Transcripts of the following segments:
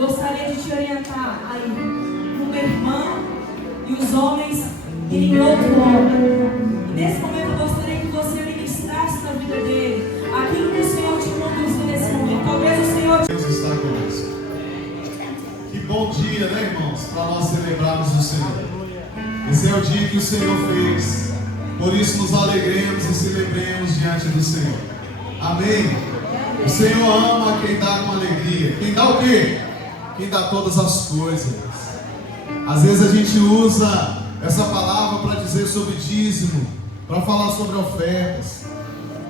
gostaria de te orientar aí, uma irmã e os homens em outro homem. E nesse momento eu gostaria que você ministrasse na vida dele aquilo que o Senhor te conduziu nesse momento. Talvez o Senhor... Deus está conosco. Que bom dia, né, irmãos, para nós celebrarmos o Senhor. Esse é o dia que o Senhor fez. Por isso nos alegremos e celebremos diante do Senhor. Amém? O Senhor ama quem dá com alegria. Quem dá o quê? Quem dá todas as coisas. Às vezes a gente usa essa palavra para dizer sobre dízimo, para falar sobre ofertas.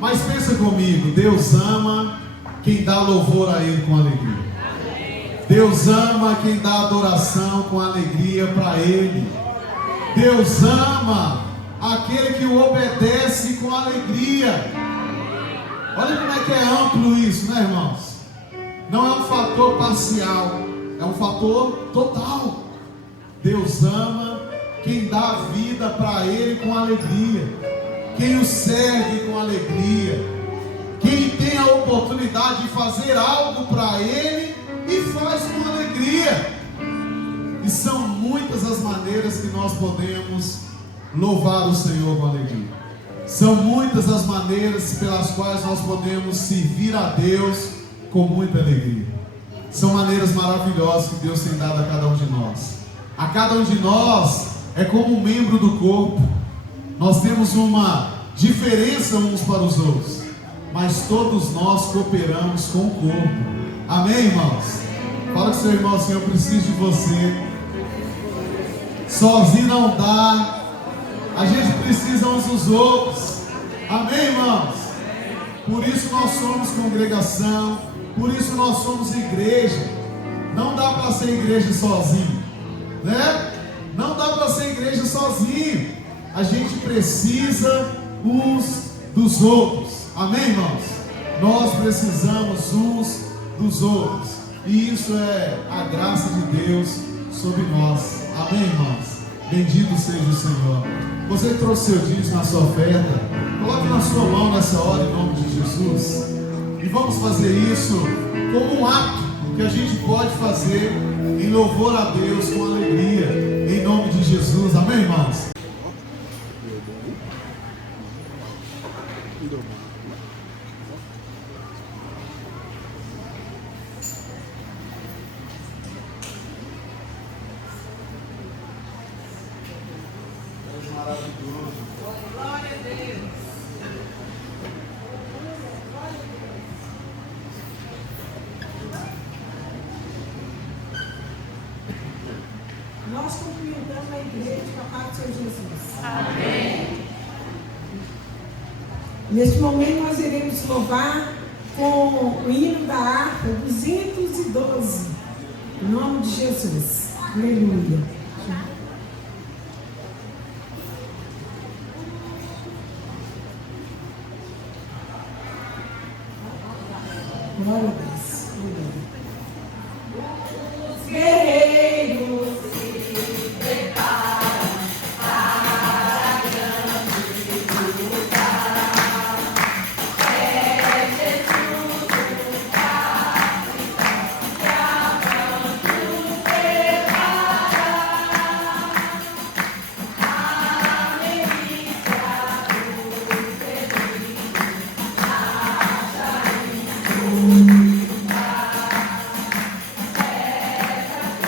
Mas pensa comigo, Deus ama quem dá louvor a Ele com alegria. Deus ama quem dá adoração com alegria para Ele. Deus ama aquele que o obedece com alegria. Olha como é que é amplo isso, né, irmãos? Não é um fator parcial, é um fator total. Deus ama quem dá a vida para Ele com alegria, quem o serve com alegria, quem tem a oportunidade de fazer algo para Ele e faz com alegria. E são muitas as maneiras que nós podemos louvar o Senhor com alegria. São muitas as maneiras pelas quais nós podemos servir a Deus com muita alegria. São maneiras maravilhosas que Deus tem dado a cada um de nós. A cada um de nós é como um membro do corpo. Nós temos uma diferença uns para os outros, mas todos nós cooperamos com o corpo. Amém, irmãos? Fala com seu irmão assim: eu preciso de você. Sozinho não dá. A gente precisa uns dos outros. Amém, irmãos? Por isso nós somos congregação. Por isso nós somos igreja. Não dá para ser igreja sozinho, né? Não dá para ser igreja sozinho. A gente precisa uns dos outros. Amém, irmãos? Nós precisamos uns dos outros. E isso é a graça de Deus sobre nós. Amém, irmãos? Bendito seja o Senhor. Você que trouxe seu dízimo na sua oferta, coloque na sua mão nessa hora em nome de Jesus. E vamos fazer isso como um ato que a gente pode fazer em louvor a Deus com alegria, em nome de Jesus. Amém, irmãos? Glória a Deus. Nós cumprimentamos a igreja com a paz do Senhor Jesus. Amém. Neste momento nós iremos louvar com o hino da harpa 212. Em nome de Jesus. Aleluia. Glória a Deus. Os guerreiros se preparam para a grande luta. É Jesus o capitão que avante o preparar. A milícia do Pedrinho acha em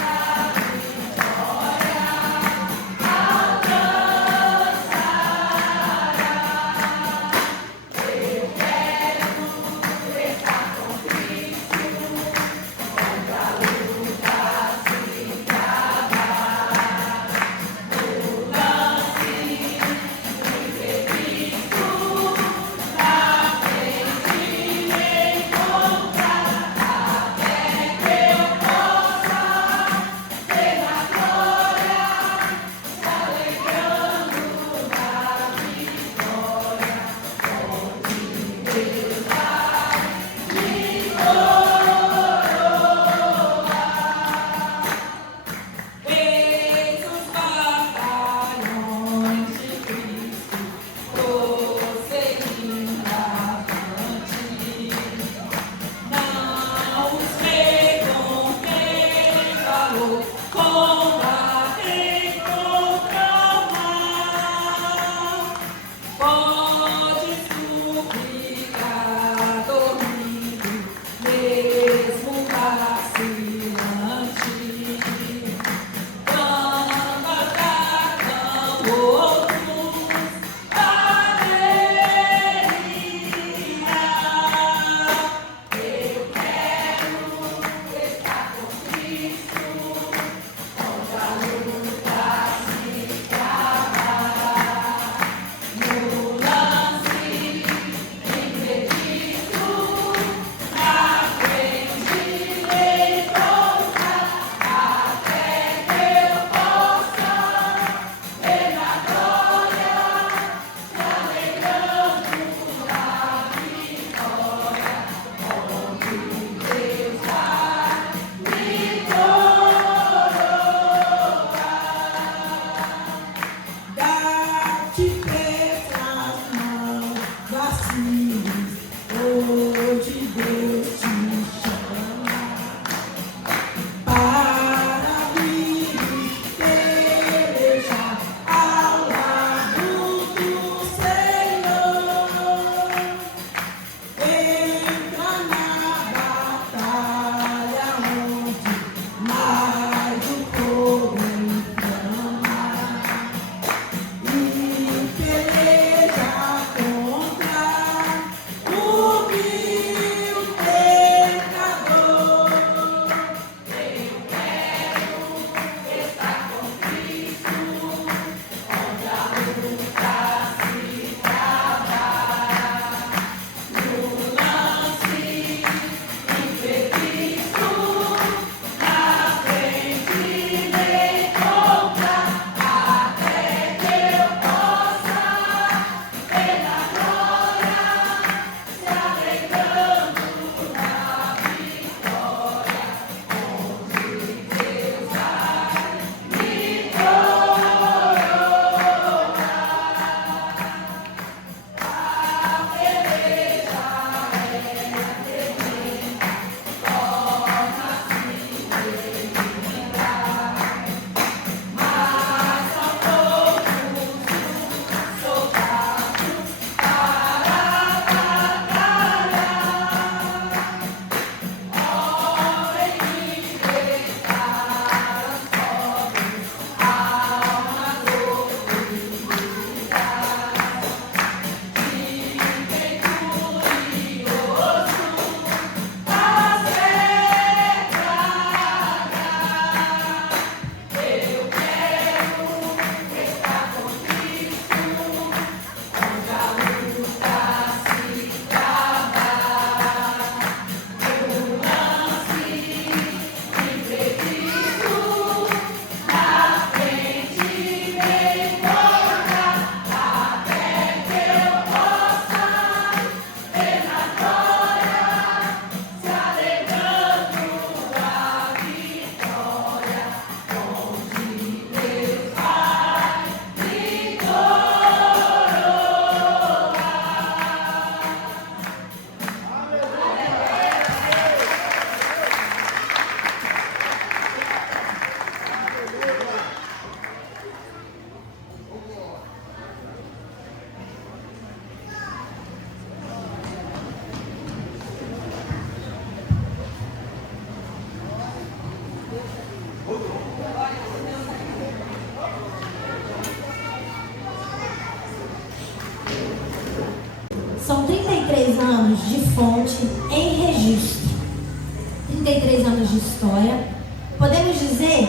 33 anos de história. Podemos dizer,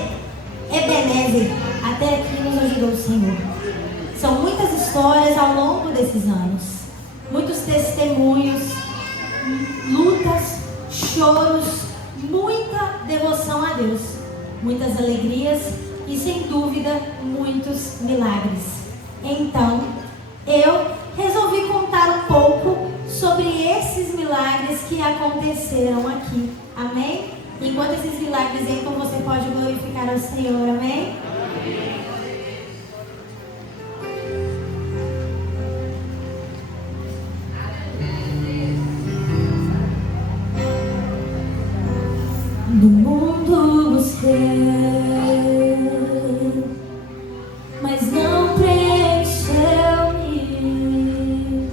Ebenezer, até aqui nos ajudou o Senhor. São muitas histórias ao longo desses anos, muitos testemunhos, lutas, choros, muita devoção a Deus, muitas alegrias e, sem dúvida, muitos milagres. Então, eu resolvi contar um pouco sobre esses milagres que aconteceram aqui. Amém? Enquanto esses milagres entram, você pode glorificar ao Senhor. Amém? No mundo busquei, mas não preencheu-me.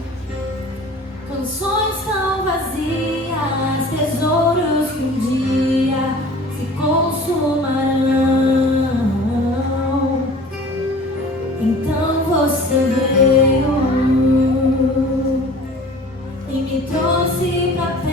Canções tão vazias, tesouros que um dia se consumarão. Então você veio e me trouxe pra perto.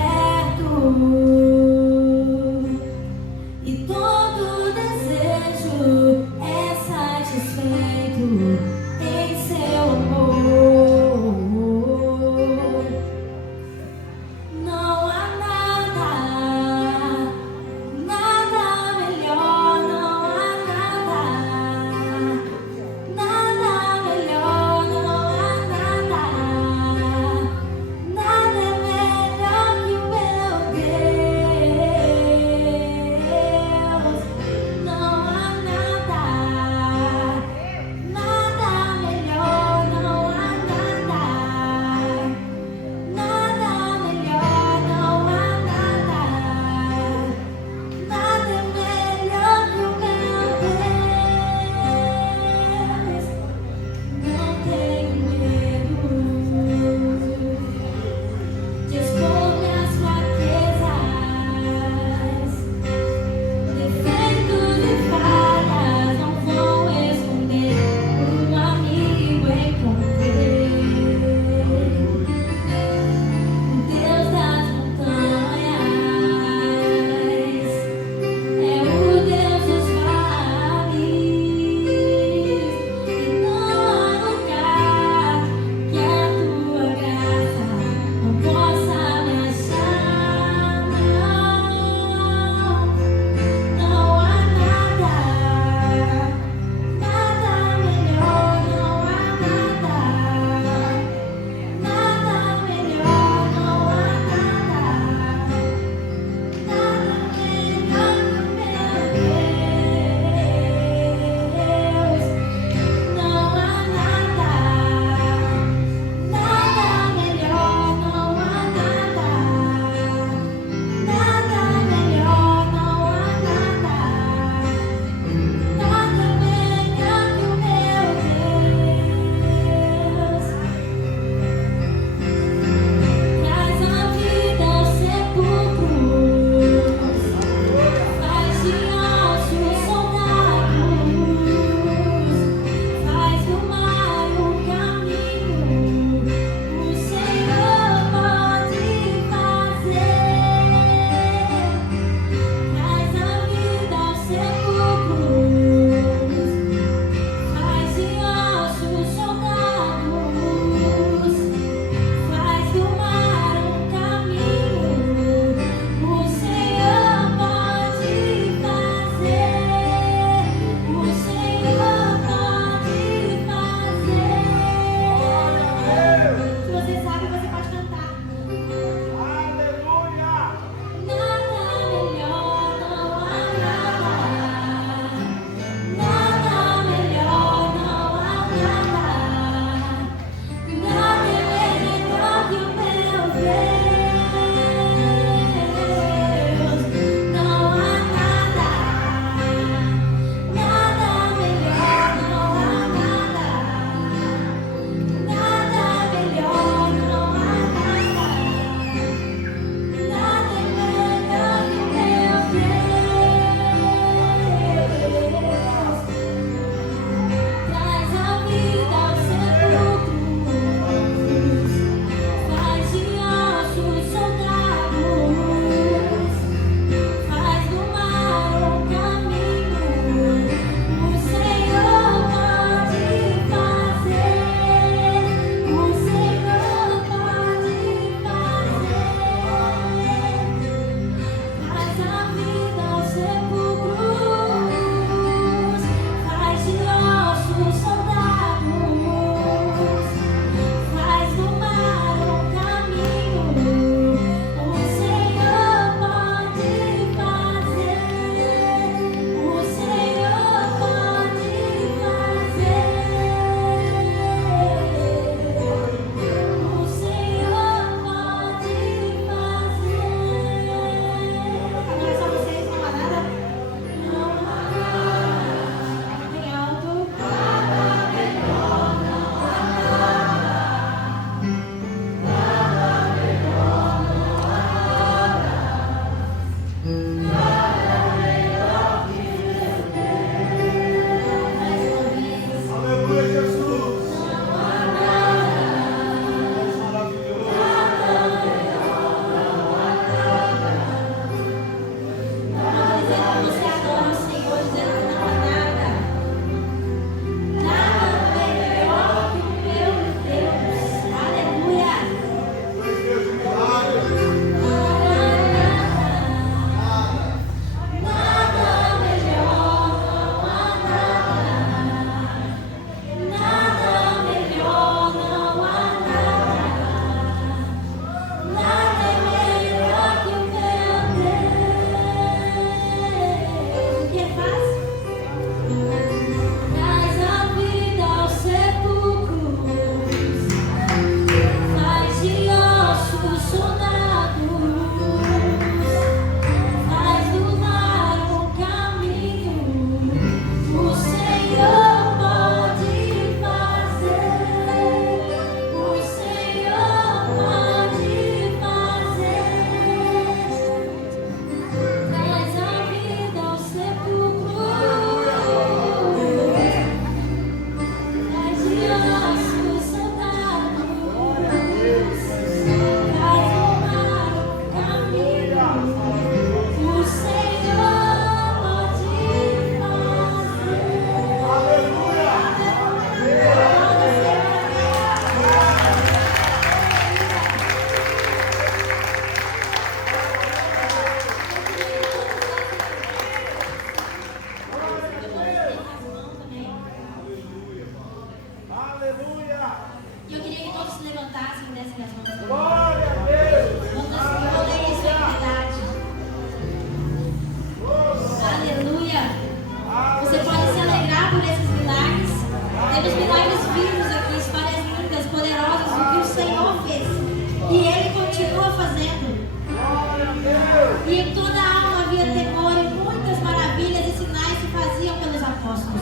Em toda a alma havia temor e muitas maravilhas e sinais se faziam pelos apóstolos.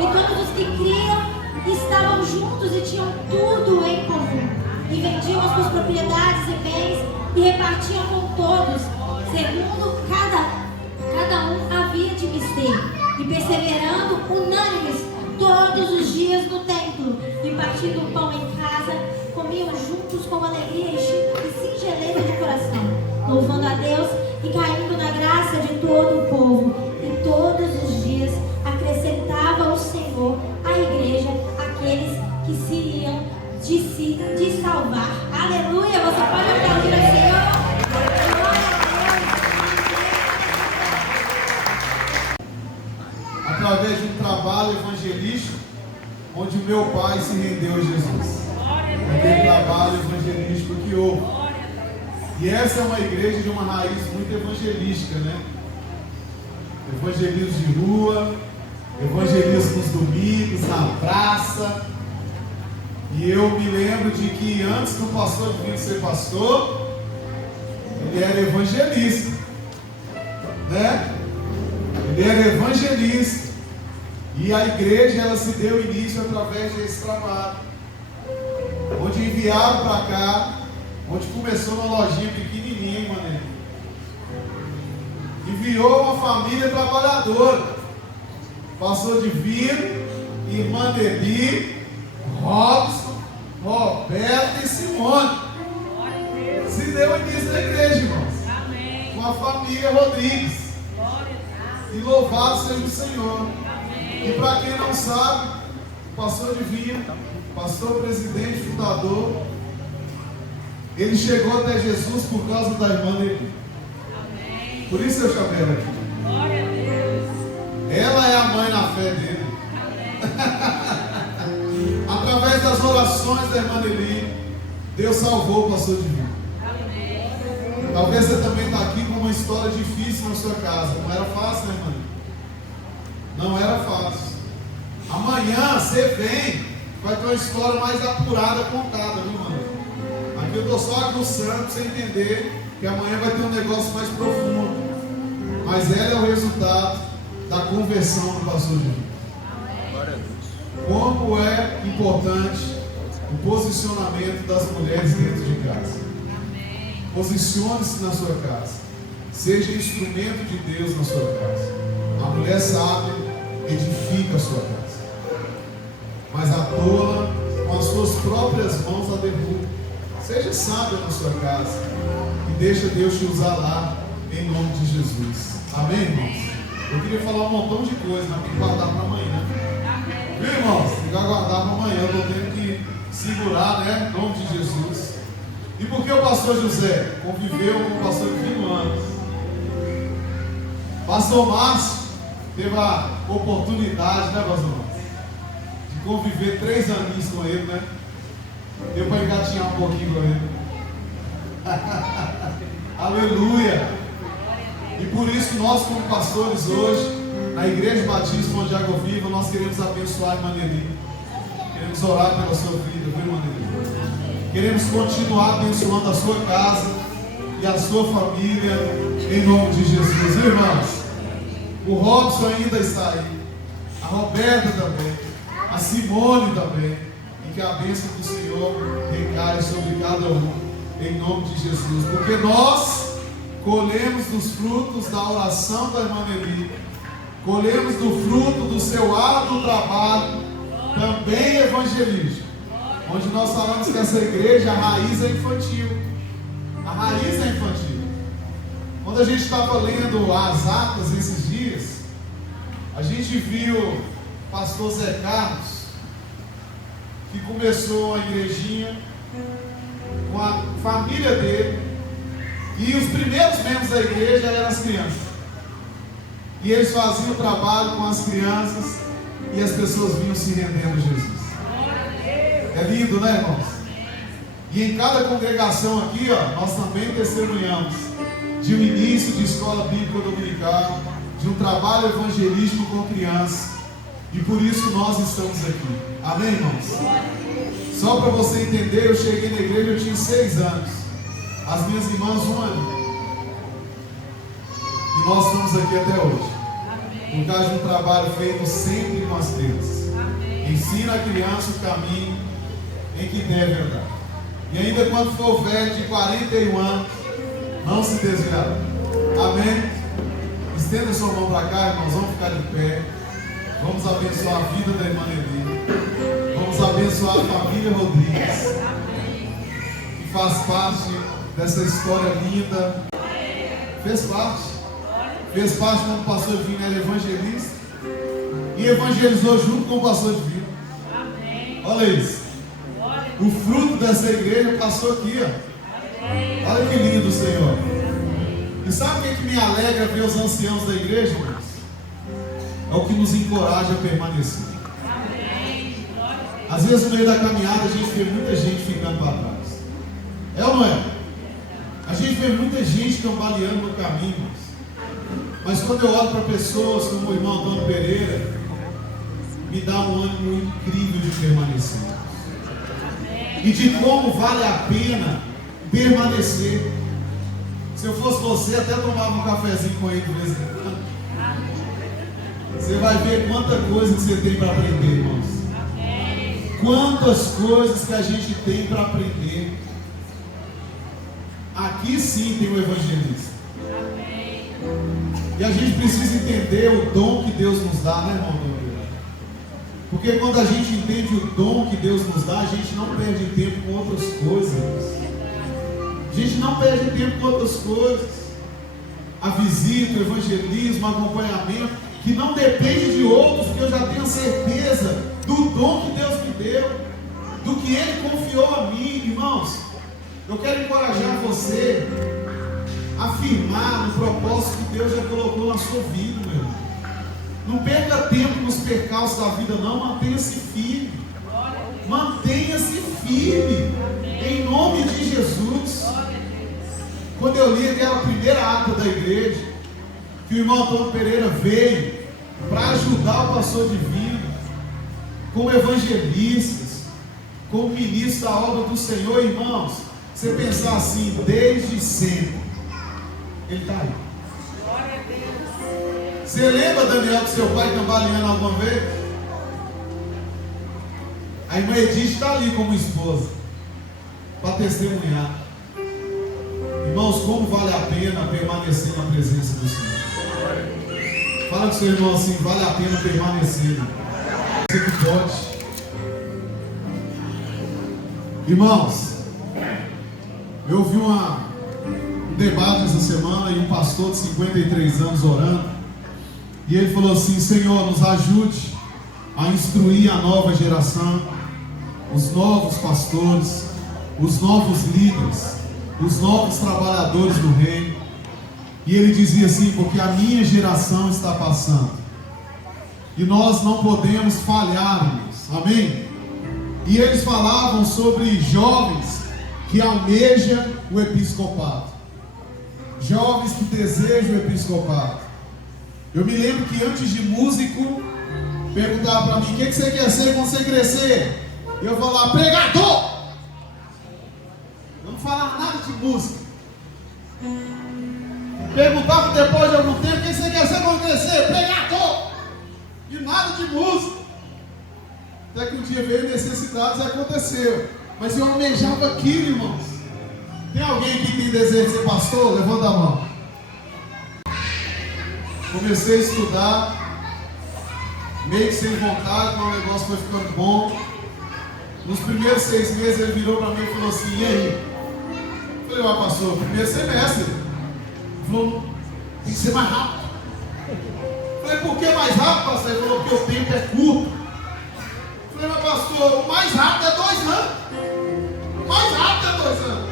E todos os que criam estavam juntos e tinham tudo em comum. E vendiam as suas propriedades e bens e repartiam com todos, segundo cada um havia de mister. E perseverando unânimes todos os dias no templo e partindo o pão em casa, comiam juntos com alegria e singeleza de coração, louvando a Deus e caindo na graça de todo o povo. E todos os dias acrescentava o Senhor à igreja aqueles que se iam de salvar. Aleluia! Você pode aplaudir ao Senhor? Através de um trabalho evangelístico, onde o meu pai se rendeu a Jesus. Aquele trabalho evangelístico que houve. E essa é uma igreja de uma raiz muito evangelística, né? Evangelismo de rua, evangelismo nos domingos, na praça. E eu me lembro de que antes do pastor vir ser pastor, ele era evangelista, né? Ele era evangelista. E a igreja, ela se deu início através desse trabalho, onde enviaram para cá, onde começou uma lojinha pequenininha, mané. Enviou uma família trabalhadora. Pastor Divino, irmã Debi, Robson, Roberto e Simone. Se deu início da igreja, irmãos. Com a família Rodrigues. E louvado seja o Senhor. E para quem não sabe, pastor Divino, pastor presidente, fundador, ele chegou até Jesus por causa da irmã dele. Por isso eu chamei ela aqui. Glória a Deus. Ela é a mãe na fé dele. Através das orações da irmã Eli, Deus salvou o pastor Divino. Talvez você também está aqui com uma história difícil na sua casa. Não era fácil, né, irmã? Não era fácil. Amanhã você vem, vai ter uma história mais apurada contada, viu, mano? Aqui eu estou só aguçando para você entender que amanhã vai ter um negócio mais profundo. Mas ela é o resultado da conversão do pastor Divino. Como é importante o posicionamento das mulheres dentro de casa. Posicione-se na sua casa. Seja instrumento de Deus na sua casa. A mulher sábia edifica a sua casa, mas a tola com as suas próprias mãos a derruba. Seja sábio na sua casa e deixa Deus te usar lá, em nome de Jesus. Amém, irmãos? Eu queria falar um montão de coisas, mas tem que guardar para amanhã. Viu, irmãos? Tem que guardar para amanhã. Eu estou tendo que segurar, né? Em nome de Jesus. E por que o pastor José conviveu com o pastor Divino anos? Pastor Márcio teve a oportunidade, né, pastor Márcio, de conviver 3 aninhos com ele, né? Deu para engatinhar um pouquinho com ele. Aleluia! E por isso nós, como pastores hoje, na Igreja Batista onde Água Viva, nós queremos abençoar a irmã Nelly. Queremos orar pela sua vida, viu, irmã Nelly? Queremos continuar abençoando a sua casa e a sua família, em nome de Jesus, viu, irmãos? O Robson ainda está aí, a Roberta também, a Simone também, e que a bênção do Senhor recaia sobre cada um, em nome de Jesus, porque nós colhemos dos frutos da oração da irmã Nelly, colhemos do fruto do seu árduo trabalho, também evangelístico, onde nós falamos que essa igreja, a raiz é infantil, a raiz é infantil. Quando a gente estava lendo as atas esses dias, a gente viu o pastor Zé Carlos, que começou a igrejinha com a família dele, e os primeiros membros da igreja eram as crianças. E eles faziam o trabalho com as crianças, e as pessoas vinham se rendendo a Jesus. É lindo, né, irmãos? E em cada congregação aqui, ó, nós também testemunhamos de um início de escola bíblica dominical, de um trabalho evangelístico com crianças, e por isso nós estamos aqui. Amém, irmãos? Só para você entender, eu cheguei na igreja, eu tinha 6 anos, as minhas irmãs 1 ano. E nós estamos aqui até hoje. Por causa de um trabalho feito sempre com as crianças. Ensina a criança o caminho em que deve andar. E ainda quando for velho de 41 anos, não se desviará. Amém? Estenda sua mão para cá, irmãos. Vamos ficar de pé. Vamos abençoar a vida da irmã Nelly. Vamos abençoar a família Rodrigues, que faz parte dessa história linda. Fez parte quando o pastor Divino era evangelista e evangelizou junto com o pastor Divino. Olha isso. O fruto dessa igreja passou aqui, ó. Olha que lindo, Senhor. E sabe o que me alegra ver os anciãos da igreja, irmãos? É o que nos encoraja a permanecer. Às vezes no meio da caminhada a gente vê muita gente ficando para trás. É ou não é? A gente vê muita gente cambaleando no caminho, irmãos. Mas quando eu olho para pessoas como o irmão Antônio Pereira, me dá um ânimo incrível de permanecer. E de como vale a pena permanecer. Se eu fosse você, até tomava um cafezinho com ele de vez em quando. Você vai ver quanta coisa que você tem para aprender, irmãos. Quantas coisas que a gente tem para aprender. Aqui sim tem o evangelista. E a gente precisa entender o dom que Deus nos dá, né, irmão? Porque quando a gente entende o dom que Deus nos dá, a gente não perde tempo com outras coisas. A gente não perde tempo com outras coisas. A visita, o evangelismo, o acompanhamento, que não depende de outros, porque eu já tenho certeza do dom que Deus me deu, do que Ele confiou a mim, irmãos. Eu quero encorajar você a firmar no propósito que Deus já colocou na sua vida, meu irmão. Não perca tempo nos percalços da vida, não. Mantenha-se firme. Mantenha-se firme. Em nome de Jesus. Quando eu li aquela primeira ata da igreja, que o irmão Antônio Pereira veio para ajudar o pastor Divino, como evangelistas, como ministro da obra do Senhor, irmãos, você pensar assim, desde sempre, ele está aí. Você lembra, Daniel, que seu pai cambaleando alguma vez? A irmã Edith está ali como esposa, para testemunhar. Irmãos, como vale a pena permanecer na presença do Senhor? Fala com seu irmão assim, vale a pena permanecer. Você que pode. Irmãos, eu ouvi um debate essa semana e um pastor de 53 anos orando. E ele falou assim: Senhor, nos ajude a instruir a nova geração, os novos pastores, os novos líderes, os novos trabalhadores do reino. E ele dizia assim: porque a minha geração está passando e nós não podemos falhar, irmãos. Amém? E eles falavam sobre jovens que almejam o episcopado, jovens que desejam o episcopado. Eu me lembro que antes de músico, perguntava para mim: o que você quer ser quando você crescer? E eu falava: pregador! Eu não falava nada de música. Perguntava depois de algum tempo: o que você quer ser quando crescer? Pregador! E nada de música. Até que um dia veio necessidades e aconteceu. Mas eu almejava aquilo, irmãos. Tem alguém que tem desejo de ser pastor? Levanta a mão. Comecei a estudar, meio que sem vontade, mas o negócio foi ficando bom. Nos primeiros 6 meses ele virou para mim e falou assim: e aí? Eu falei: ó, pastor, primeiro semestre. Ele falou: tem que ser mais rápido. Eu falei: por que mais rápido, pastor? Ele falou: porque o tempo é curto. Eu falei: mas pastor, o mais rápido é 2 anos. O mais rápido é 2 anos.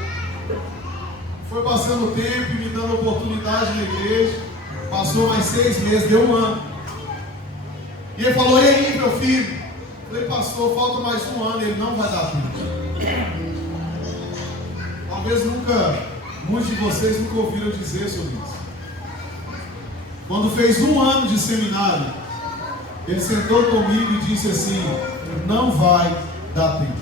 Foi passando o tempo e me dando oportunidade na igreja. Passou mais 6 meses, deu 1 ano. E ele falou: e aí, meu filho? Eu falei: pastor, falta mais 1 ano. Ele: não vai dar tempo. Talvez muitos de vocês nunca ouviram dizer sobre isso. Quando fez 1 ano de seminário, ele sentou comigo e disse assim: não vai dar tempo.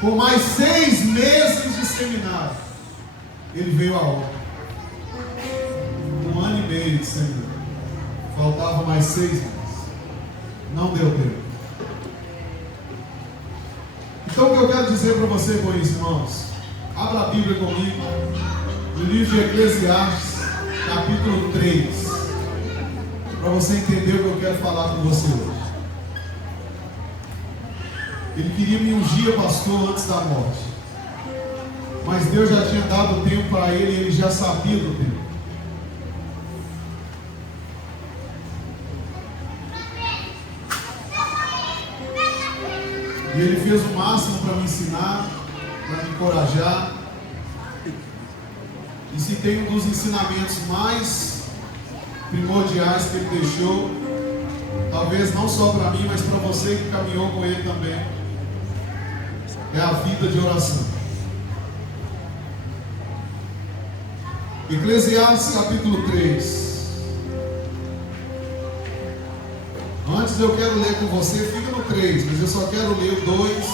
Por mais 6 meses de seminário, ele veio à obra. meio de setembro. Faltava mais 6 meses. Não deu tempo. Então o que eu quero dizer para você, meus irmãos, abra a Bíblia comigo, no livro de Eclesiastes, capítulo 3, para você entender o que eu quero falar com você hoje. Ele queria me ungir pastor antes da morte, mas Deus já tinha dado tempo para ele e ele já sabia do tempo. E ele fez o máximo para me ensinar, para me encorajar. E se tem um dos ensinamentos mais primordiais que ele deixou, talvez não só para mim, mas para você que caminhou com ele também, é a vida de oração. Eclesiastes capítulo 3. Antes eu quero ler com você, fica no 3, mas eu só quero ler o 2,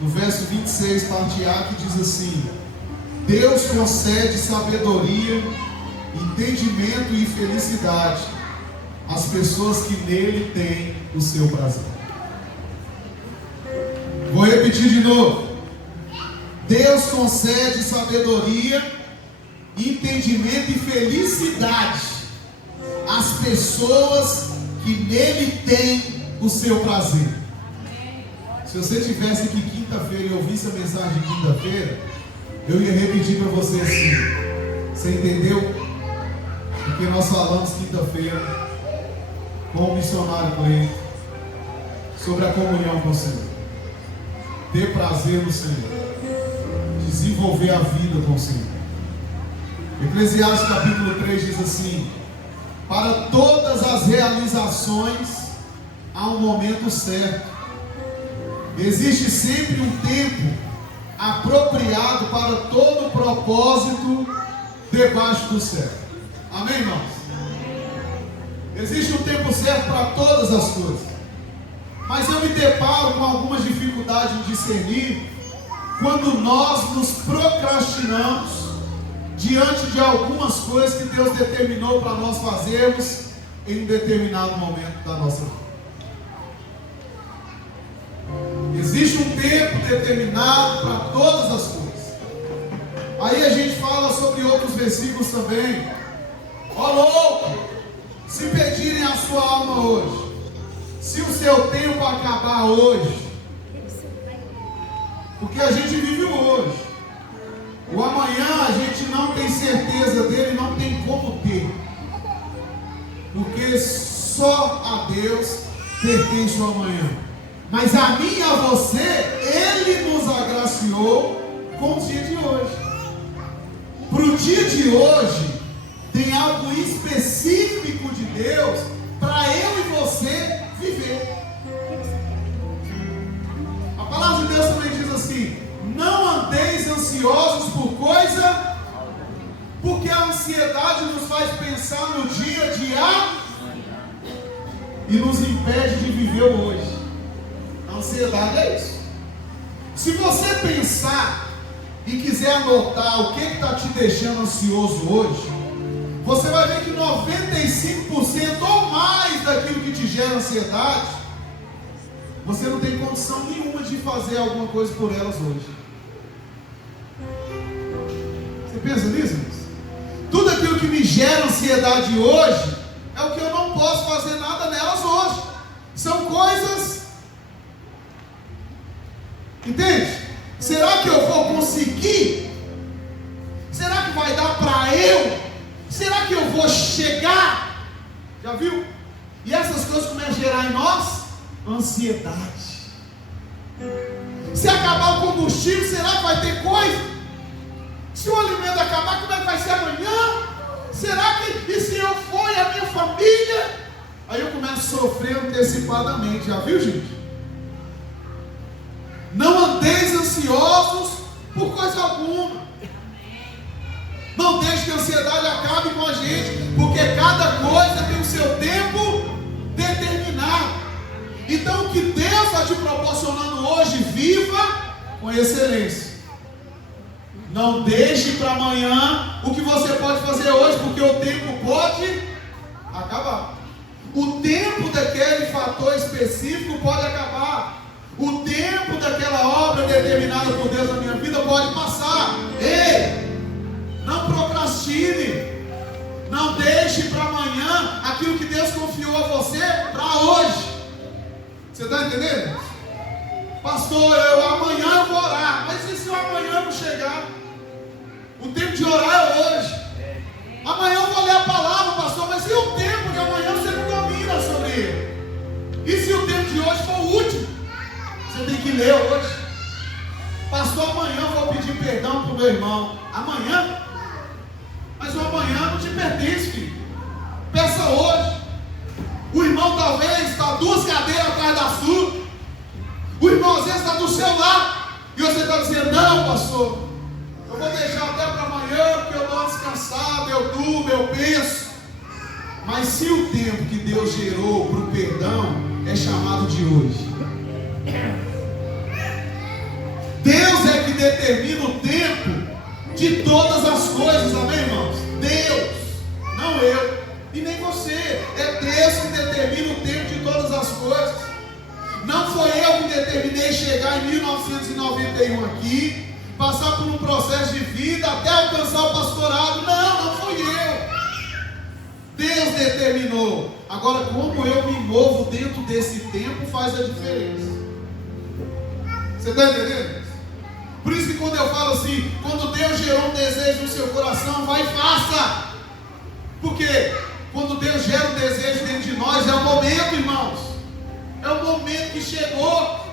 no verso 26, parte A, que diz assim: Deus concede sabedoria, entendimento e felicidade às pessoas que nele têm o seu prazer. Vou repetir de novo. Deus concede sabedoria, entendimento e felicidade às pessoas que nele tem o seu prazer. Se você estivesse aqui quinta-feira e ouvisse a mensagem de quinta-feira, eu ia repetir para você assim. Você entendeu? Porque nós falamos quinta-feira com o missionário Cleide sobre a comunhão com o Senhor. Ter prazer no Senhor. Desenvolver a vida com o Senhor. Eclesiastes capítulo 3 diz assim: para todas as realizações há um momento certo. Existe sempre um tempo apropriado para todo propósito debaixo do céu. Amém, irmãos? Existe um tempo certo para todas as coisas. Mas eu me deparo com algumas dificuldades de discernir quando nós nos procrastinamos diante de algumas coisas que Deus determinou para nós fazermos em um determinado momento da nossa vida. Existe um tempo determinado para todas as coisas. Aí a gente fala sobre outros versículos também. Ó louco, se pedirem a sua alma hoje, se o seu tempo acabar hoje, porque a gente vive hoje. O amanhã a gente não tem certeza dele, não tem como ter. Porque só a Deus pertence o amanhã. Mas a mim e a você, Ele nos agraciou com o dia de hoje. Para o dia de hoje, tem algo específico de Deus para eu e você viver. A palavra de Deus também diz assim: não andeis ansiosos por coisa, porque a ansiedade nos faz pensar no dia a dia e nos impede de viver o hoje. A ansiedade é isso. Se você pensar e quiser anotar o que está te deixando ansioso hoje, você vai ver que 95% ou mais daquilo que te gera ansiedade, você não tem condição nenhuma de fazer alguma coisa por elas hoje. Você pensa nisso, irmãos? Tudo aquilo que me gera ansiedade hoje é o que eu não posso fazer nada nelas hoje. São coisas. Entende? Será que eu vou conseguir? Será que vai dar para eu? Será que eu vou chegar? Já viu? E essas coisas começam a gerar em nós ansiedade. Se acabar o combustível, será que vai ter coisa? Se o alimento acabar, como é que vai ser amanhã? Será que, e se eu for e a minha família? Aí eu começo a sofrer antecipadamente. Já viu, gente? Não andeis ansiosos por coisa alguma. Não deixe que a ansiedade acabe com a gente, porque cada coisa tem o seu tempo determinado. Então o que Deus está te proporcionando hoje, viva com excelência. Não deixe para amanhã o que você pode fazer hoje, porque o tempo pode pode acabar. O tempo daquela obra determinada por Deus na minha vida pode passar. Ei, não procrastine. Não deixe para amanhã aquilo que Deus confiou a você para hoje. Você está entendendo? Pastor, amanhã eu vou orar. Mas e se o amanhã não chegar? O tempo de orar é hoje. Amanhã eu vou ler a palavra, pastor. Mas e o tempo que amanhã você não domina sobre ele? E se o tempo de hoje for o último? Você tem que ler hoje. Pastor, amanhã eu vou pedir perdão para o meu irmão. Amanhã? Mas o amanhã não te pertence, filho. Peça hoje. O irmão talvez está 2 cadeiras atrás da sua. O irmão às vezes está do seu lado. E você está dizendo, não, pastor, eu vou deixar até para amanhã, porque eu dou uma descansada, eu durmo, eu penso. Mas se o tempo que Deus gerou para o perdão é chamado de hoje. Deus é que determina o tempo de todas as coisas, amém, irmãos? Deus, não eu e nem você. É Deus que determina o tempo de todas as coisas. Não foi eu que determinei chegar em 1991 aqui, passar por um processo de vida até alcançar o pastorado. Não foi eu. Deus determinou. Agora, como eu me movo dentro desse tempo faz a diferença. Você está entendendo? Por isso que quando eu falo assim, quando Deus gerou um desejo no seu coração, vai e faça. Porque quando Deus gera um desejo dentro de nós, é o momento, irmãos. É o momento que chegou.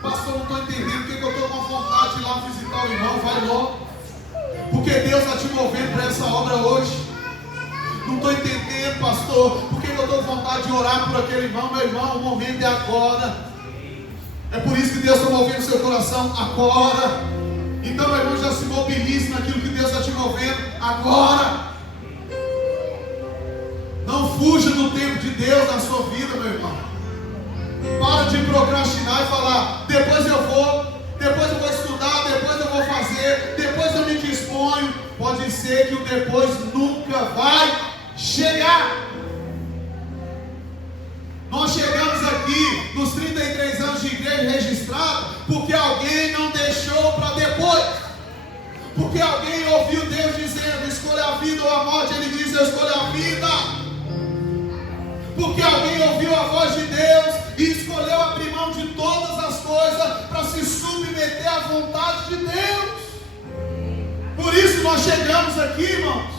Pastor, não estou entendendo porque eu estou com vontade de ir lá visitar o irmão. Vai logo. Porque Deus está te movendo para essa obra hoje. Não estou entendendo, pastor, porque eu estou com vontade de orar por aquele irmão. Meu irmão, o momento é agora. É por isso que Deus está movendo o seu coração agora. Então, meu irmão, já se mobilize naquilo que Deus está te movendo agora. Não fuja do tempo de Deus na sua vida, meu irmão. Para de procrastinar e falar, depois eu vou estudar, depois eu vou fazer, depois eu me disponho. Pode ser que o depois nunca vai chegar. Nós chegamos aqui nos 33 anos de igreja registrada porque alguém não deixou para depois. Porque alguém ouviu Deus dizendo, escolha a vida ou a morte. Ele diz, eu escolho a vida. Porque alguém ouviu a voz de Deus e escolheu abrir mão de todas as coisas para se submeter à vontade de Deus. Por isso nós chegamos aqui, irmãos.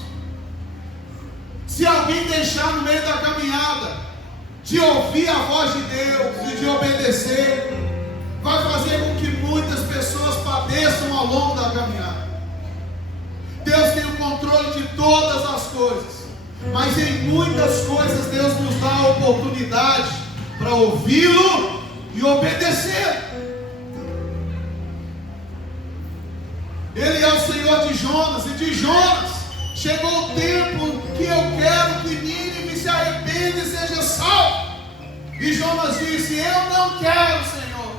Se alguém deixar no meio da caminhada de ouvir a voz de Deus e de obedecer, vai fazer com que muitas pessoas padeçam ao longo da caminhada. Deus tem o controle de todas as coisas, mas em muitas coisas Deus nos dá a oportunidade para ouvi-lo e obedecer. Ele é o Senhor de Jonas, e de Jonas chegou o tempo que eu quero que Nínive se arrependa e seja salvo. E Jonas disse, eu não quero, Senhor.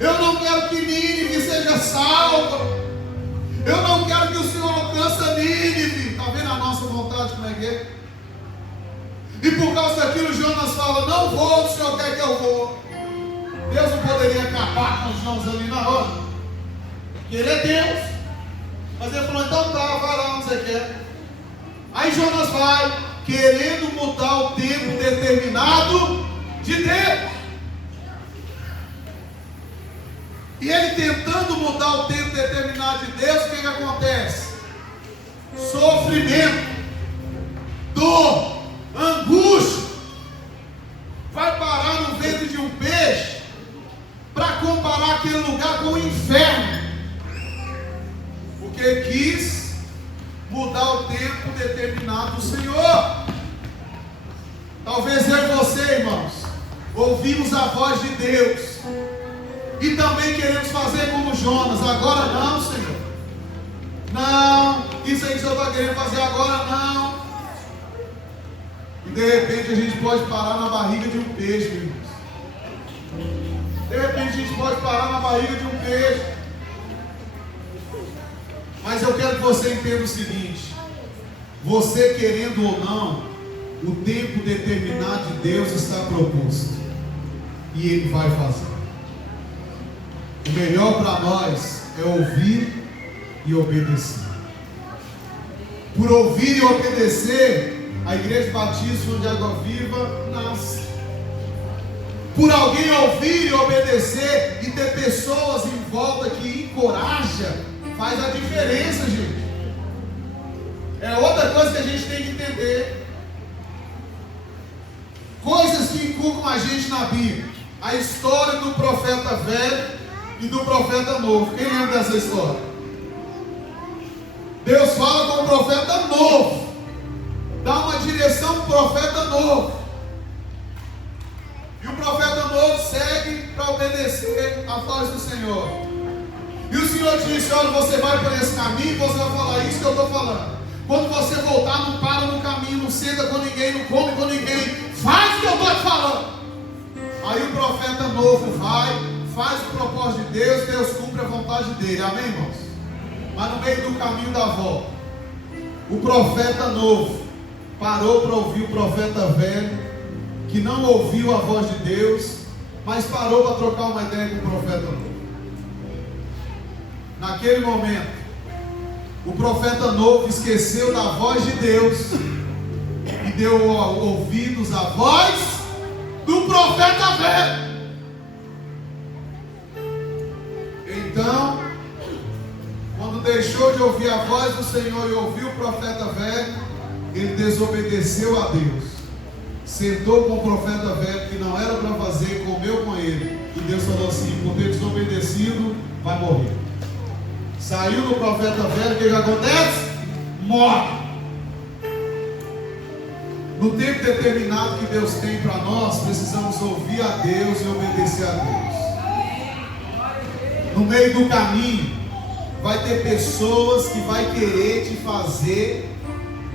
Eu não quero que Nínive seja salva. Eu não quero que o Senhor alcance Nínive. Está vendo a nossa vontade como é que é? E por causa daquilo Jonas fala, não vou, o Senhor quer que eu vou. Deus não poderia acabar com os Jonas ali na hora, porque Ele é Deus. Mas ele falou, então tá, vai lá onde você quer. Aí Jonas vai, querendo mudar o tempo determinado de Deus. E ele tentando mudar o tempo determinado de Deus, o que acontece? Sofrimento, dor, angústia. Vai parar no ventre de um peixe para comparar aquele lugar com o inferno. Porque quis mudar o tempo determinado do Senhor. Talvez eu e você, irmãos, ouvimos a voz de Deus e também queremos fazer como Jonas. Agora não, Senhor. Não, isso aí que o Senhor está querendo fazer agora não. E de repente a gente pode parar na barriga de um peixe, irmãos. De repente a gente pode parar na barriga de um peixe. Mas eu quero que você entenda o seguinte: você querendo ou não, o tempo determinado de Deus está proposto. e Ele vai fazer. O melhor para nós é ouvir e obedecer. Por ouvir e obedecer, a Igreja Batista de Água Viva nasce. Por alguém ouvir e obedecer e ter pessoas em volta que encoraja, faz a diferença, gente. É outra coisa que a gente tem que entender. Coisas que inculcam a gente na Bíblia. A história do profeta velho e do profeta novo. Quem lembra dessa história? Deus fala com o profeta novo, dá uma direção para o profeta novo, e o profeta novo segue para obedecer a voz do Senhor. E o Senhor disse: olha, você vai por esse caminho e você vai falar isso que eu estou falando. Quando você voltar, não para no caminho, não senta com ninguém, não come com ninguém, faz o que eu estou te falando. Aí o profeta novo vai, faz o propósito de Deus, Deus cumpre a vontade dele. Amém, irmãos? Mas no meio do caminho da volta, o profeta novo parou para ouvir o profeta velho, que não ouviu a voz de Deus, mas parou para trocar uma ideia com o profeta novo. Naquele momento, o profeta novo esqueceu da voz de Deus e deu ouvidos à voz do profeta velho. Então, quando deixou de ouvir a voz do Senhor e ouviu o profeta velho, ele desobedeceu a Deus. Sentou com o profeta velho, que não era para fazer, comeu com ele. E Deus falou assim: por ter desobedecido, vai morrer. Saiu do profeta velho, o que acontece? Morre. No tempo determinado que Deus tem para nós, precisamos ouvir a Deus e obedecer a Deus. No meio do caminho, vai ter pessoas que vai querer te fazer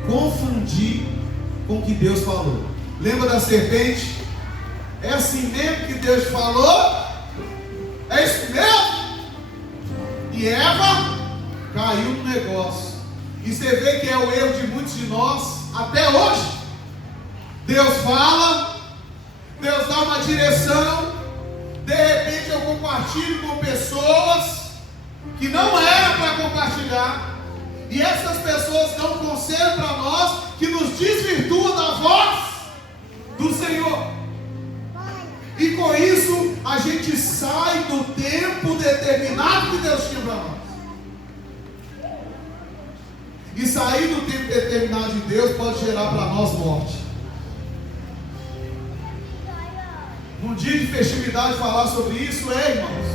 confundir com o que Deus falou. Lembra da serpente? É assim mesmo que Deus falou? É isso mesmo? E Eva caiu no negócio. E você vê que é o erro de muitos de nós até hoje. Deus fala, Deus dá uma direção, de repente eu compartilho com pessoas que não era para compartilhar, e essas pessoas dão um conselho para nós que nos desvirtua da voz do Senhor, e com isso a gente sai do tempo determinado que Deus tinha para nós. E sair do tempo determinado de Deus pode gerar para nós morte. Num dia de festividade falar sobre isso, irmãos,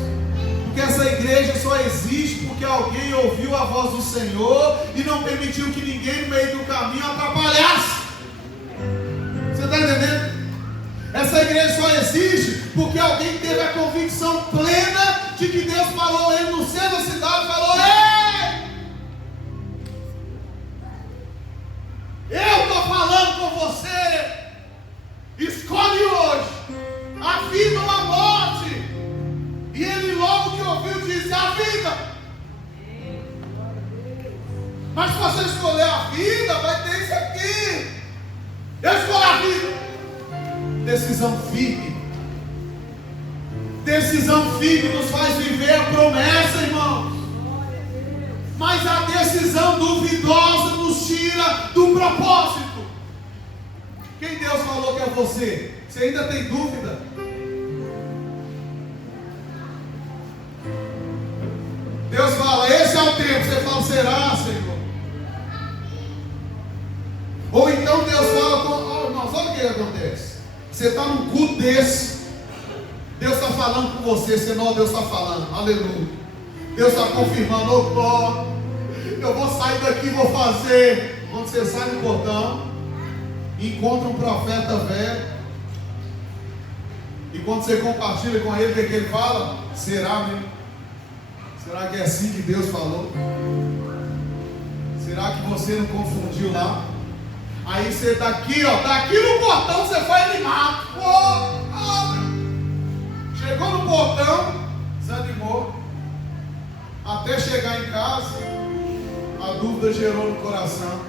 porque essa igreja só existe porque alguém ouviu a voz do Senhor e não permitiu que ninguém no meio do caminho atrapalhasse. Você está entendendo? Essa igreja só existe porque alguém teve a convicção plena de que Deus falou ele no centro da cidade, falou: ei, eu estou falando com você, escolhe hoje a vida ou a morte. E ele logo que ouviu disse: a vida. Mas se você escolher a vida, vai ter isso aqui. Eu escolho a vida. Decisão firme. Decisão firme nos faz viver a promessa, irmãos. Mas a decisão duvidosa nos tira do propósito. Quem Deus falou que é você? Você ainda tem dúvida? Deus fala: esse é o tempo. Você fala: será, Senhor? Ou então Deus fala com... oh, irmãos, olha o que acontece. Você está num culto desse, Deus está falando com você, senão Deus está falando, aleluia. Deus está confirmando: ô glória, eu vou sair daqui e vou fazer. Quando você sai no portão, encontra um profeta velho, e quando você compartilha com ele, o que ele fala? Será mesmo? Será que é assim que Deus falou? Será que você não confundiu lá? Aí você está aqui, ó, daqui no portão você foi animado. Chegou no portão, desanimou. Até chegar em casa, a dúvida gerou no coração.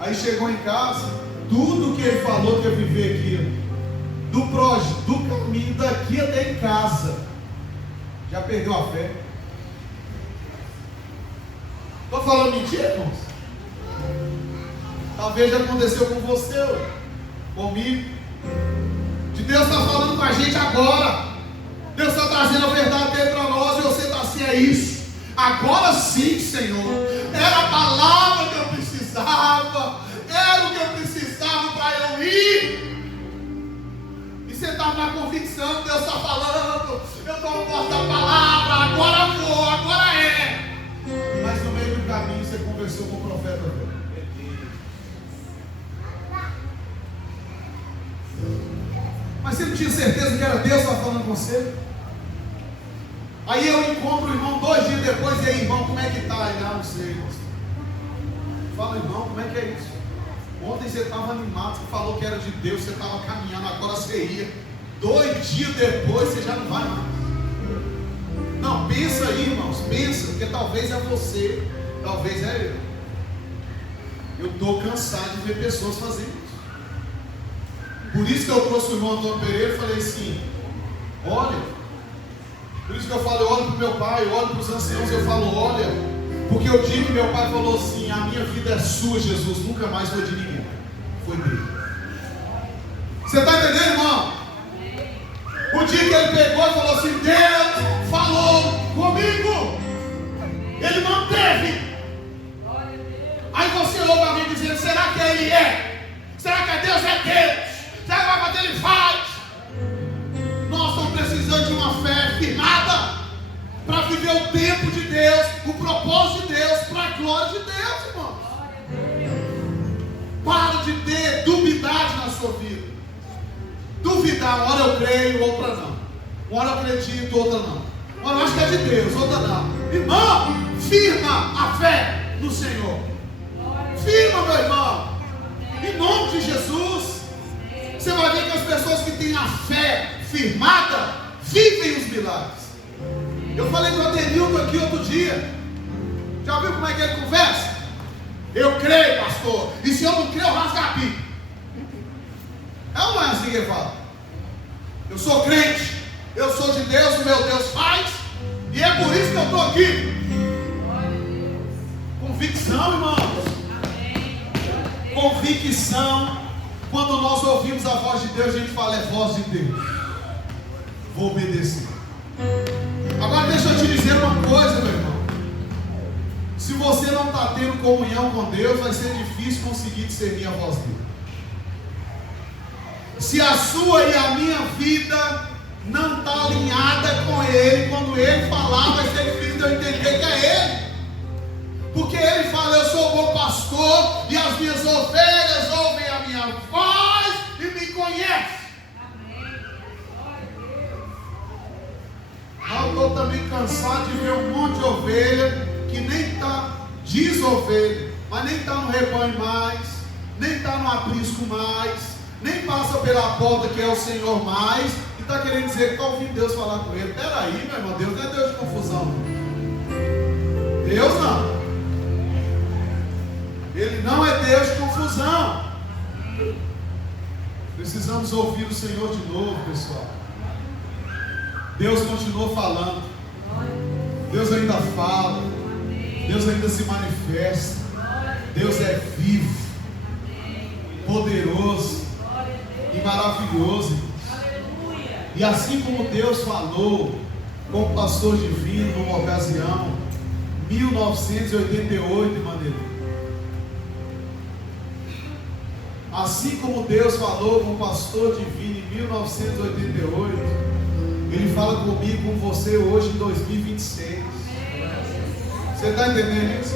Aí chegou em casa, tudo que ele falou que ia viver aqui, do caminho daqui até em casa. Já perdeu a fé? Estou falando mentira, irmãos? Talvez já aconteceu com você, comigo. De Deus está falando com a gente agora. Deus está trazendo a verdade dentro para nós e você está assim, é isso. Agora sim, Senhor. Era a palavra que eu precisava. Era o que eu precisava para eu ir. E você está na convicção, Deus está falando. Eu não posso dar palavra, agora vou, agora é. Mas no meio do caminho você conversou com o profeta velho. Mas você não tinha certeza que era Deus que estava falando com você? Aí eu encontro o irmão 2 dias depois, e aí, irmão, como é que está? Ele, não sei. Fala, irmão, como é que é isso? Ontem você estava animado, você falou que era de Deus, você estava caminhando, agora você ia. 2 dias depois você já não vai mais. Não, pensa aí, irmãos, pensa, porque talvez é você, talvez é eu. Eu estou cansado de ver pessoas fazendo isso. Por isso que eu trouxe o irmão Antônio Pereira e falei assim, olha, por isso que eu falo, eu olho para o meu pai, eu olho para os anciãos, eu falo, olha, porque o dia que meu pai falou assim, a minha vida é sua, Jesus, nunca mais foi de ninguém, foi dele. Você está entendendo, irmão? O dia que ele pegou e falou assim, Deus falou comigo, ele manteve. Aí você ouve alguém dizendo, será que ele é? Será que Deus é Deus? Será que vai fazer, ele faz? Nós estamos precisando de uma fé firmada para viver o tempo de Deus, o propósito de Deus, para a glória de Deus, irmãos. Para de ter duvidade na sua vida. Duvidar, uma hora eu creio, outra não. Uma hora eu acredito, outra não. Uma hora eu acho que é de Deus, outra não. Irmão, firma a fé no Senhor. Firma, meu irmão. Em nome de Jesus. Você vai ver que as pessoas que têm a fé firmada vivem os milagres. Eu falei com o Adenilton aqui outro dia. Já viu como é que ele conversa? Eu creio, pastor. E se eu não creio, eu rasgo a pipa. É ou não é assim que ele fala? Eu sou crente. Eu sou de Deus, o meu Deus faz. E é por isso que eu estou aqui. Convicção, irmãos. Convicção. Quando nós ouvimos a voz de Deus, a gente fala, é voz de Deus. Vou obedecer. Agora deixa eu te dizer uma coisa, meu irmão. Se você não está tendo comunhão com Deus, vai ser difícil conseguir discernir a voz dele. Se a sua e a minha vida não está alinhada com Ele, quando Ele falar, vai ser difícil de eu entender que é Ele. Porque Ele fala, eu sou o bom pastor, e as minhas ovelhas ouvem a minha voz e me conhecem. Mas eu estou também cansado de ver um monte de ovelha que nem está, diz ovelha, mas nem está no rebanho mais, nem está no aprisco mais, nem passa pela porta que é o Senhor mais, e está querendo dizer que está ouvindo Deus falar com ele. Peraí, meu irmão, Deus não é Deus de confusão. Deus não. Ele não é Deus de confusão. Precisamos ouvir o Senhor de novo, pessoal. Deus continua falando. Deus ainda fala. Deus ainda se manifesta. Deus é vivo, poderoso e maravilhoso. E assim como Deus falou com o pastor Divino numa ocasião, 1988, Maneiro. Assim como Deus falou com o pastor Divino em 1988, Ele fala comigo, com você hoje em 2026. Você está entendendo isso?